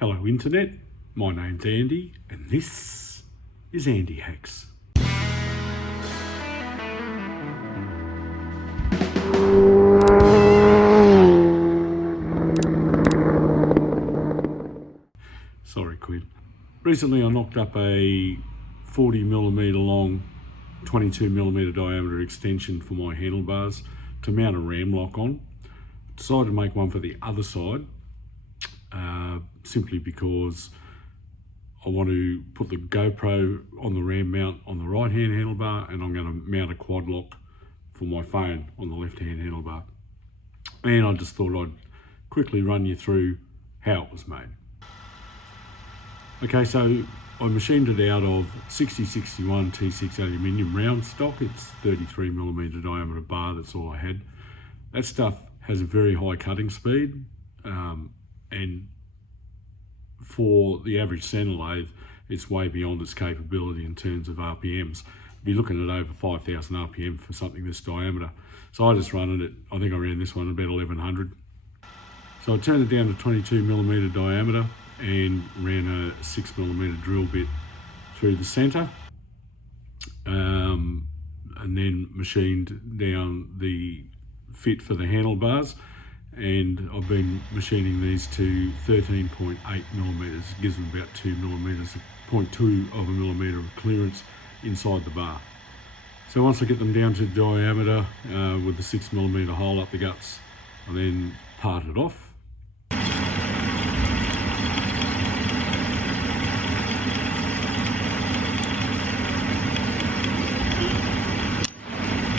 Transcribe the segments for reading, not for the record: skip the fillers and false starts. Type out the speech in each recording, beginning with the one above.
Hello Internet, my name's Andy and this is Andy Hacks. Sorry Quinn. Recently I knocked up a 40mm long, 22mm diameter extension for my handlebars to mount a ram lock on. Decided to make one for the other side simply because I want to put the GoPro on the ram mount on the right hand handlebar, and I'm going to mount a quad lock for my phone on the left hand handlebar. And I just thought I'd quickly run you through how it was made. Okay, so I machined it out of 6061 T6 aluminium round stock. It's 33mm diameter bar, that's all I had. That stuff has a very high cutting speed, and for the average center lathe, it's way beyond its capability in terms of RPMs. You're looking at over 5,000 RPM for something this diameter. So I just run it at, I think I ran this one about 1100. So I turned it down to 22mm diameter and ran a 6mm drill bit through the center, and then machined down the fit for the handlebars. And I've been machining these to 13.8mm. It gives them about 2mm, 0.2 of a millimeter of clearance inside the bar. So once I get them down to diameter with the 6mm hole up the guts, I then part it off.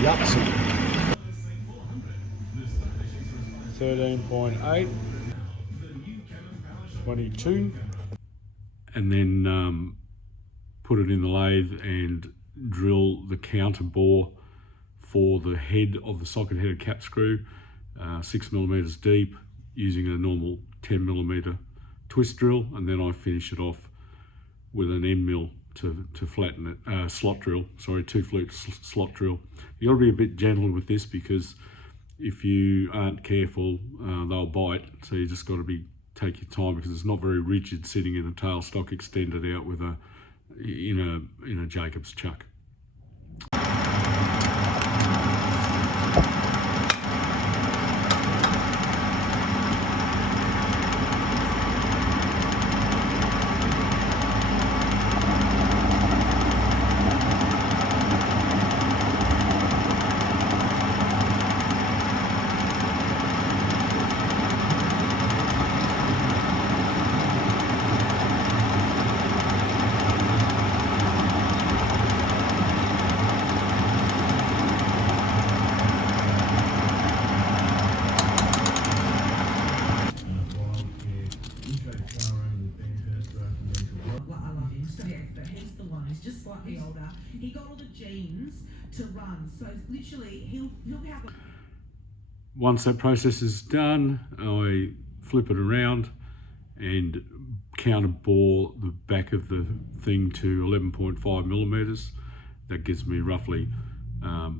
Yup. 13.8, 22, and then put it in the lathe and drill the counter bore for the head of the socket headed cap screw, 6mm deep, using a normal 10mm twist drill, and then I finish it off with an end mill to flatten it, slot drill, sorry, 2-flute slot drill. You got to be a bit gentle with this because if you aren't careful, they'll bite. So you just got to take your time because it's not very rigid sitting in a tailstock extended out with in a Jacobs chuck. Just slightly older. He got all the genes to run, so literally he'll have a... Once that process is done, I flip it around and counter bore the back of the thing to 11.5mm. That gives me roughly a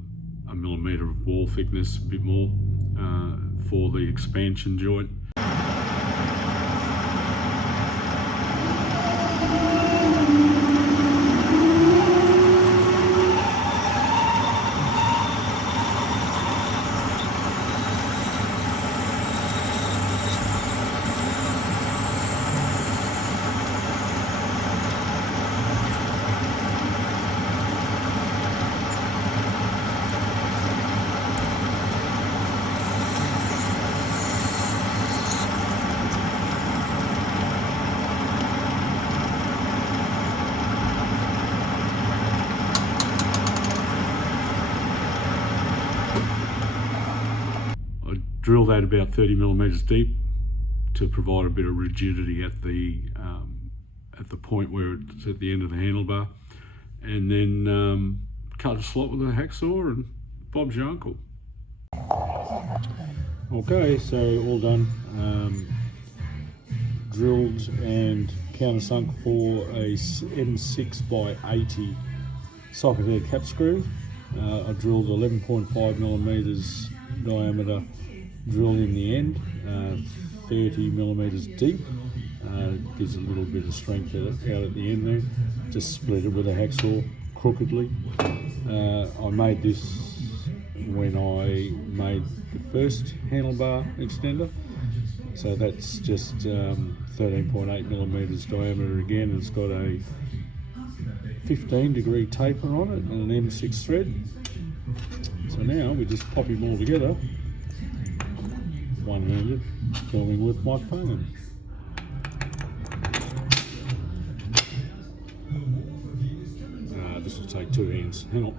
millimeter of wall thickness, a bit more, for the expansion joint. Drill that about 30mm deep to provide a bit of rigidity at the point where it's at the end of the handlebar, and then cut a slot with a hacksaw, and Bob's your uncle. Okay, so all done. Drilled and countersunk for a M6x80 socket head cap screw. I drilled 11.5mm diameter drill in the end, 30mm deep, it gives a little bit of strength out at the end there. Just split it with a hacksaw crookedly. I made this when I made the first handlebar extender. So that's just 13.8 millimeters diameter again. It's got a 15-degree taper on it and an M6 thread. So now we just pop them all together, one-handed, filming with my phone. This will take 2 hands. Hang on.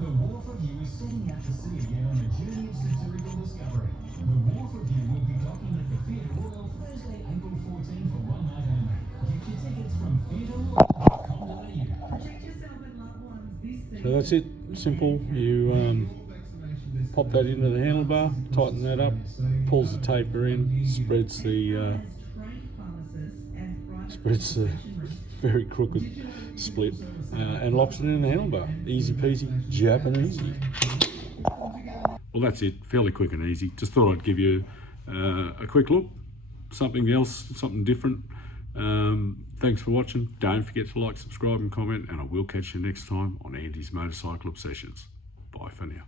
The Wharf Review is setting out to sea again on a journey of satirical discovery. The Wharf Review will be docking at the Theatre Royal Thursday, April 14 for one night only. Get your tickets from theatreroyal.com.au. Protect yourself and loved ones this season. So that's it, simple. You pop that into the handlebar, tighten that up, pulls the taper in, spreads the very crooked split, and locks it in the handlebar. Easy peasy, Japanesey. Well, that's it. Fairly quick and easy. Just thought I'd give you a quick look, something else, something different. Thanks for watching. Don't forget to like, subscribe and comment, and I will catch you next time on Andy's Motorcycle Obsessions. Bye for now.